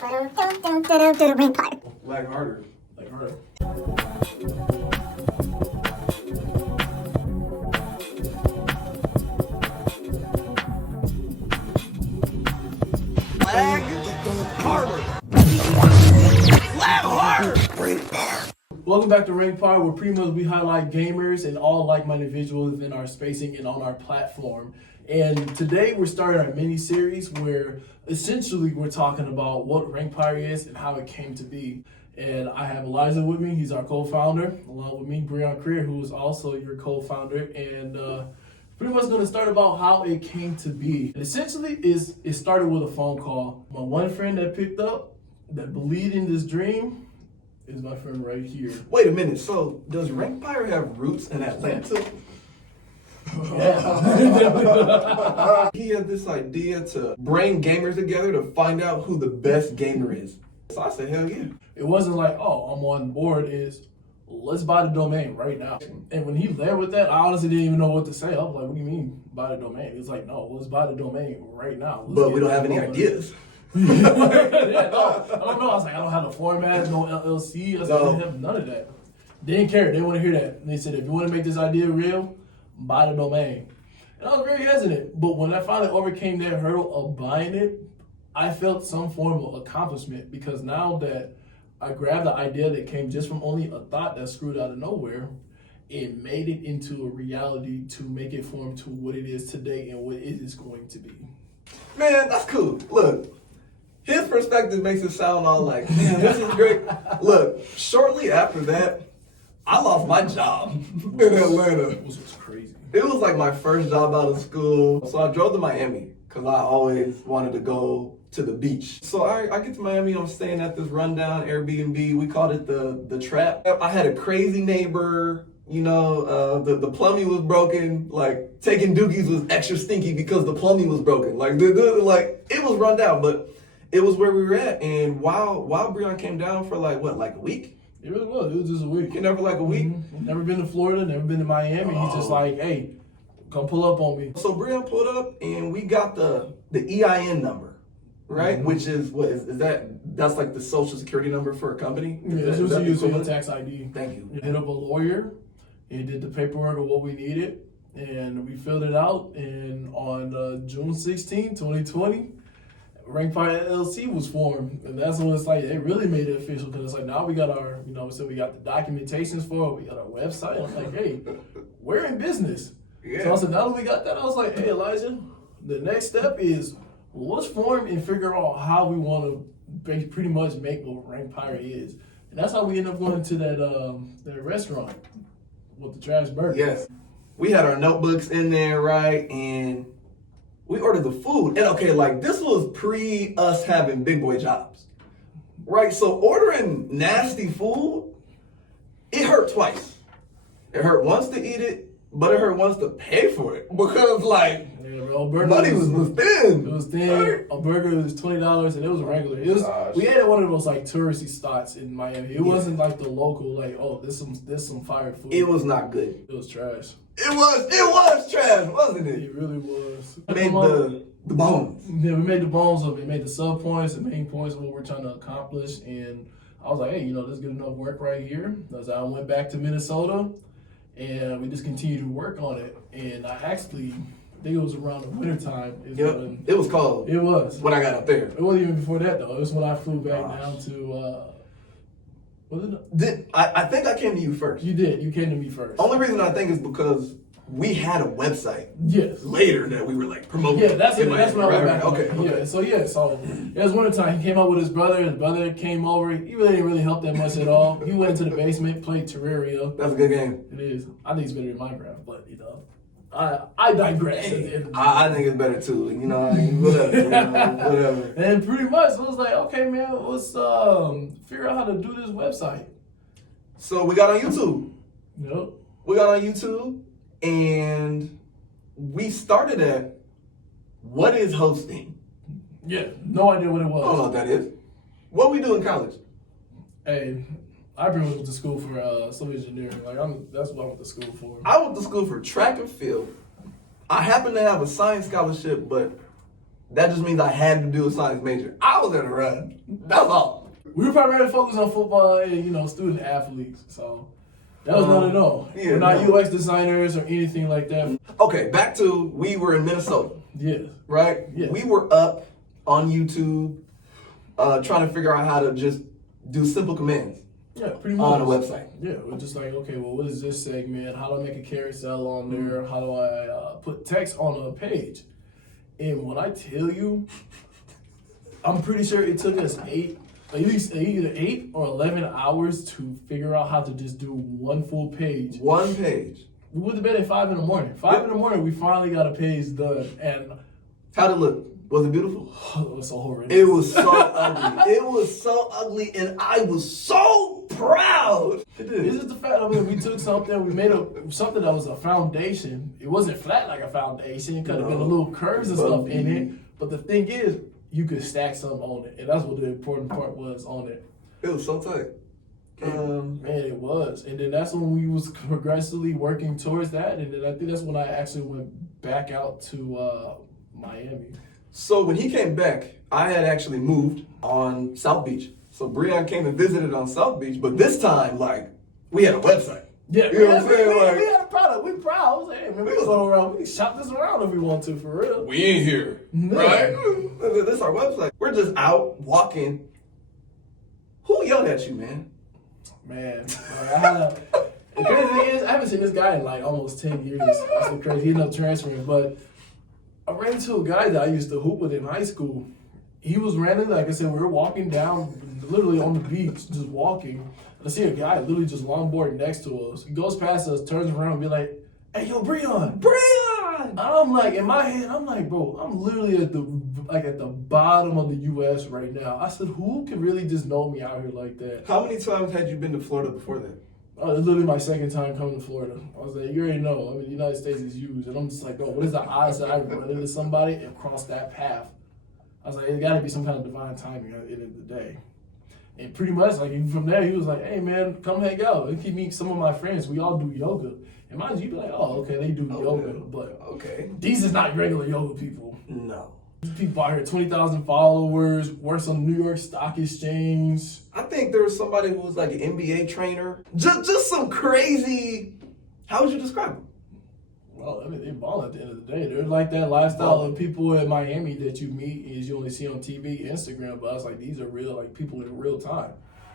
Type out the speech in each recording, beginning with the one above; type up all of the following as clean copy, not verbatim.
Rankpire. Like harder. Like her. Lag harder. Lag harder. Rankpire. Welcome back to Rankpire, where pretty much we highlight gamers and all like-minded individuals in our spacing and on our platform. And today we're starting our mini-series where essentially we're talking about what Rankpire is and how it came to be. And I have Elijah with me, he's our co-founder, along with me, Rankpire, who is also your co-founder. And pretty much going to start about how it came to be. And essentially, it started with a phone call. My one friend that picked up, that believed in this dream, is my friend right here. Wait a minute. So does Rankpire have roots in Atlanta? Yeah. He had this idea to bring gamers together to find out who the best gamer is. So I said, hell yeah. It wasn't like, oh, I'm on board. It's let's buy the domain right now. And when he led with that, I honestly didn't even know what to say. I was like, what do you mean buy the domain? It's like, no, let's buy the domain right now. But we don't have any ideas. Yeah, no, I don't know. I was like, I don't have the format, no LLC. I was like, I didn't have none of that. They didn't care. They didn't want to hear that. And they said, if you want to make this idea real, buy the domain. And I was very hesitant. But when I finally overcame that hurdle of buying it, I felt some form of accomplishment, because now that I grabbed the idea that came just from only a thought that screwed out of nowhere, it made it into a reality to make it form to what it is today and what it is going to be. Man, that's cool. Look, his perspective makes it sound all like, man, this is great. Look, shortly after that, I lost my job in Atlanta. Which was crazy. It was like my first job out of school. So I drove to Miami because I always wanted to go to the beach. So I get to Miami, I'm staying at this rundown Airbnb. We called it the Trap. I had a crazy neighbor, you know, the plumbing was broken. Like taking dookies was extra stinky because the plumbing was broken. Like it was run down, but it was where we were at. And while Breon came down for like a week? It really was. It was just a week. You never like a week? Mm-hmm. Never been to Florida, never been to Miami. He's just like, hey, come pull up on me. So Breon pulled up and we got the EIN number, right? Mm-hmm. Which is, what is that's like the social security number for a company? Yeah, it's usually used for tax ID. Thank you. Hit up a lawyer, he did the paperwork of what we needed, and we filled it out. And on June 16, 2020, Rankpire LLC was formed. And that's when it's like, they really made it official, because it's like, now we got our, so we got the documentations for it, we got our website. I was like, hey, we're in business. Yeah. So I said, now that we got that, I was like, hey, Elijah, the next step is, let's form and figure out how we want to pretty much make what Rankpire is. And that's how we ended up going to that restaurant with the trash burger. Yes. We had our notebooks in there, right? And we ordered the food. And okay, like this was pre us having big boy jobs, right? So ordering nasty food, it hurt twice. It hurt once to eat it, but it hurt once to pay for it, because like, money was thin. It was thin. Right? A burger was $20, and it was regular. It was. We ate at one of those like touristy spots in Miami. It wasn't like the local, like, oh, this some fire food. It was not good. It was trash. It was trash, wasn't it? It really was. We made the bones. Yeah, we made the bones of it. Made the sub points, the main points of what we're trying to accomplish. And I was like, hey, this is good enough work right here. As I went back to Minnesota, and we just continued to work on it. And I actually, I think it was around the wintertime. Yep. It was cold. It was. When I got up there. It wasn't even before that, though. It was when I flew back down to, I think I came to you first. You did. You came to me first. Only reason I think is because we had a website. Yes. Later that we were like promoting. Yeah, that's when I went back. Okay. Yeah, so it was wintertime. He came out with his brother. His brother came over. He really didn't help that much at all. He went into the basement, played Terraria. That's a good game. It is. I think it's better than Minecraft, but I digress. I think it's better too. Whatever. And pretty much, it was like, okay, man, let's figure out how to do this website. So we got on YouTube. Yep. We got on YouTube, and we started at, what is hosting? Yeah, no idea what it was. I don't know what that is. What we do in college? Hey, I pretty much went to school for civil engineering. That's what I went to school for. I went to school for track and field. I happen to have a science scholarship, but that just means I had to do a science major. I was in a run. That's all. We were probably ready to focus on football and, student athletes. So that was not enough. Yeah, We're not UX designers or anything like that. Okay, back to we were in Minnesota. Yes. Right? Yes. We were up on YouTube trying to figure out how to just do simple commands. Yeah, pretty much. On a website. Yeah, we're just like, okay, well, what is this segment? How do I make a carousel on there? How do I put text on a page? And when I tell you, I'm pretty sure it took us at least either 8 or 11 hours to figure out how to just do one full page. One page. We went to bed at 5 in the morning. 5 in the morning, we finally got a page done. And how'd it look? Was it beautiful? it was so horrible. It was so ugly. It was so ugly, and I was so proud. This is the fact. I mean, we took something, we made something that was a foundation. It wasn't flat like a foundation. It could have been a little curves and stuff in it. But the thing is, you could stack something on it, and that's what the important part was on it. It was so tight. Man, it was. And then that's when we was progressively working towards that. And then I think that's when I actually went back out to Miami. So when he came back, I had actually moved on South Beach. So Breon came and visited on South Beach, but this time, we had a website. Yeah, you know what I'm saying? We had a product. We proud. I was like, hey, man, we can go around. We can shop this around if we want to, for real. We ain't here, right? This is our website. We're just out walking. Who yelled at you, man? Man, the crazy thing is, I haven't seen this guy in almost 10 years. That's so crazy. He ended up transferring, but I ran into a guy that I used to hoop with in high school. He was randomly, like I said, we were walking down, literally on the beach, just walking. And I see a guy literally just longboarding next to us. He goes past us, turns around, and be like, "Hey, yo, Breon!" Breon! I'm like, in my head, I'm like, bro, I'm literally at the bottom of the U.S. right now. I said, who can really just know me out here like that? How many times had you been to Florida before that? It's literally my second time coming to Florida. I was like, you already know. I mean, the United States is huge. And I'm just like, bro, what is the odds that I run into somebody and cross that path? I was like, it's got to be some kind of divine timing at the end of the day. And pretty much, even from there, he was like, hey, man, come hang out. And keep meet some of my friends. We all do yoga. And mind you, you'd be like, oh, okay, they do yoga. But these is not regular yoga people. No. These people out here, 20,000 followers, works on the New York Stock Exchange. I think there was somebody who was like an NBA trainer. Just some crazy, how would you describe them? Well, I mean, they ball at the end of the day. They're like that lifestyle of people in Miami that you meet is you only see on TV, Instagram. But I was like, these are real, people in real time.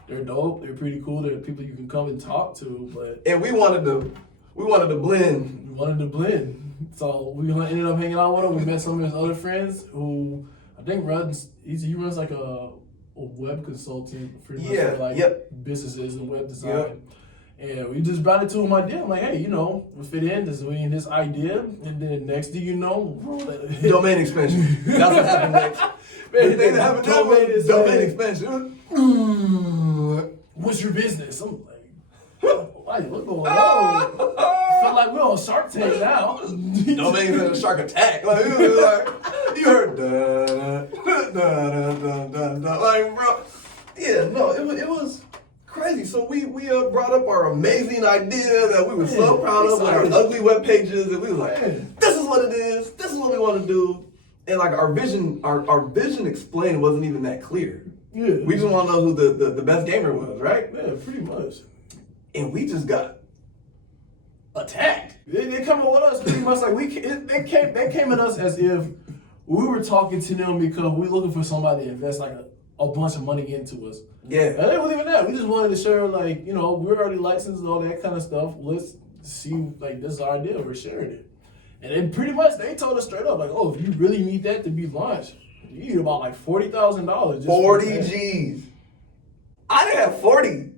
They're dope. They're pretty cool. They're people you can come and talk to. And we wanted to blend. We wanted to blend. So we ended up hanging out with him. We met some of his other friends who I think he runs like a web consultant for businesses and web design. Yep. And we just brought it to him idea. I'm like, hey, we fit in this idea. And then next thing you know, domain expansion. That's what happened next. Man, they have a domain expansion. What's your business? I'm like, what's going on? Feel like we're on Shark Tank now. Domain and a shark attack. You heard bro. Yeah, no, it was crazy. So we brought up our amazing idea that we were so proud of with our ugly web pages, and we were like, this is what it is. This is what we want to do. And our vision explained wasn't even that clear. Yeah. We just want to know who the best gamer was, right? Yeah, pretty much. And we just got attacked. They come with us pretty much they came at us as if we were talking to them because we looking for somebody to invest a bunch of money into us. Yeah. And it wasn't even that. We just wanted to share we're already licensed and all that kind of stuff. Let's see this is our idea. We're sharing it. And then pretty much they told us straight up if you really need that to be launched, you need about $40,000. 40 G's. I didn't have 40.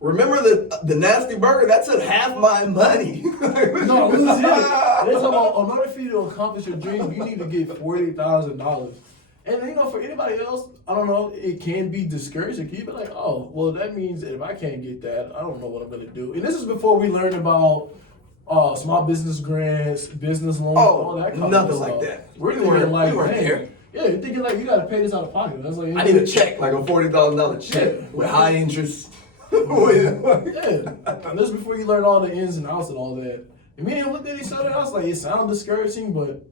Remember the nasty burger? That took half my money. No, legit. They're talking about, in order for you to accomplish your dream, you need to get $40,000. And for anybody else, I don't know, it can be discouraging. You be like, oh, well, that means that if I can't get that, I don't know what I'm gonna do. And this is before we learned about small business grants, business loans, all that kind of stuff. Nothing like that. We weren't there. Yeah, you're thinking you gotta pay this out of pocket. That's I need a check, a $40,000 check with high interest. Yeah, and this is before you learn all the ins and outs and all that. And me and looked at each other, and I was like, it sounds discouraging, but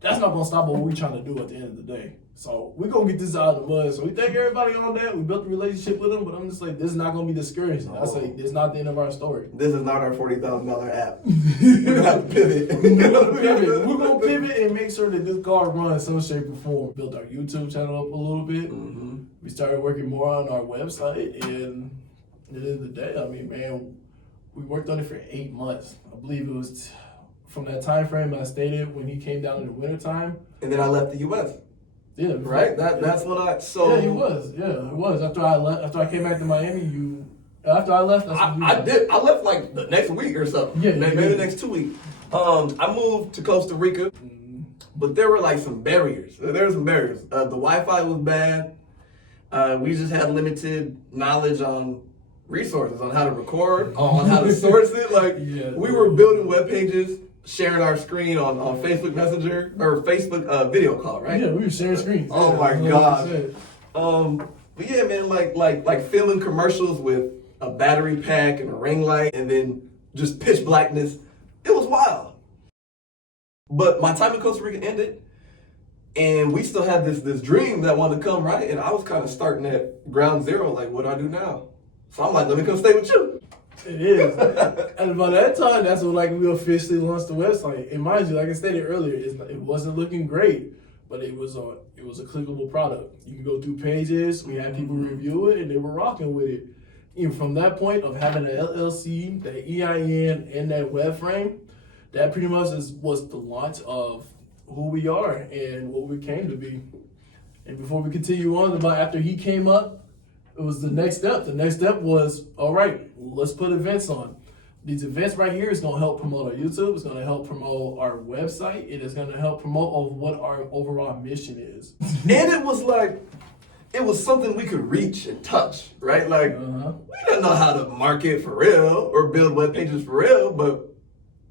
that's not gonna stop what we're trying to do at the end of the day. So we're gonna get this out of the mud. So we thank everybody on that. We built a relationship with them, but I'm just like, this is not gonna be discouraging. I say it's not the end of our story. This is not our $40,000 app. We're gonna have to pivot. We're gonna pivot and make sure that this car runs some shape or form. Built our YouTube channel up a little bit. Mm-hmm. We started working more on our website, and at the end of the day, I mean, man, we worked on it for 8 months. I believe it was from that time frame I stated when he came down in the wintertime. And then I left the U.S. Yeah, right. That's what I. So yeah, he was. Yeah, it was. After I left, after I came back to Miami, After I left, that's what you I did. I left like the next week or something. Yeah, maybe the next 2 weeks. I moved to Costa Rica, but there were like some barriers. There were some barriers. The Wi-Fi was bad. We just had limited knowledge on resources, on how to record, on how to source it. Like we were building web pages, sharing our screen on Facebook Messenger or Facebook video call, right? Yeah, we were sharing screens. Oh my god. But yeah, man, like filming commercials with a battery pack and a ring light, and then just pitch blackness. It was wild. But my time in Costa Rica ended, and we still had this dream that wanted to come, right? And I was kind of starting at ground zero, like, what do I do now? So I'm like, let me come stay with you. It is. And by that time, that's when like we officially launched the website. And mind you, like I stated earlier, it wasn't looking great, but it was a clickable product. You can go through pages, we had people review it, and they were rocking with it. Even from that point of having an LLC, the EIN, and that web frame, that pretty much was the launch of who we are and what we came to be. And before we continue on, about after he came up, it was the next step. The next step was, all right, let's put events on. These events right here is going to help promote our YouTube. It's going to help promote our website. It is going to help promote what our overall mission is. And it was like, it was something we could reach and touch, right? Like, we didn't know how to market for real or build web pages for real, but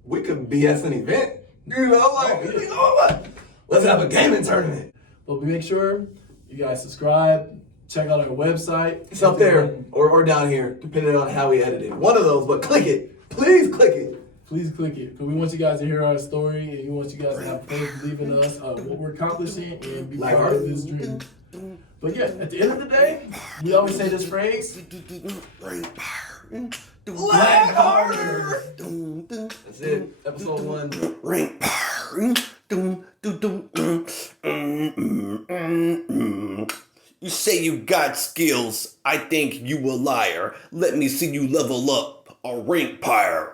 we could BS an event. You know, like, you know what? Let's have a gaming tournament. But make sure you guys subscribe, check out our website. It's up there or down here, depending on how we edit it. One of those, but click it. Please click it. Please click it, because we want you guys to hear our story, and we want you guys to have faith, believe in us, what we're accomplishing, and be part of this dream. But yeah, at the end of the day, we always say this phrase: Black harder. That's it. Episode 1. Rankpire. You say you got skills. I think you a liar. Let me see you level up a Rankpire.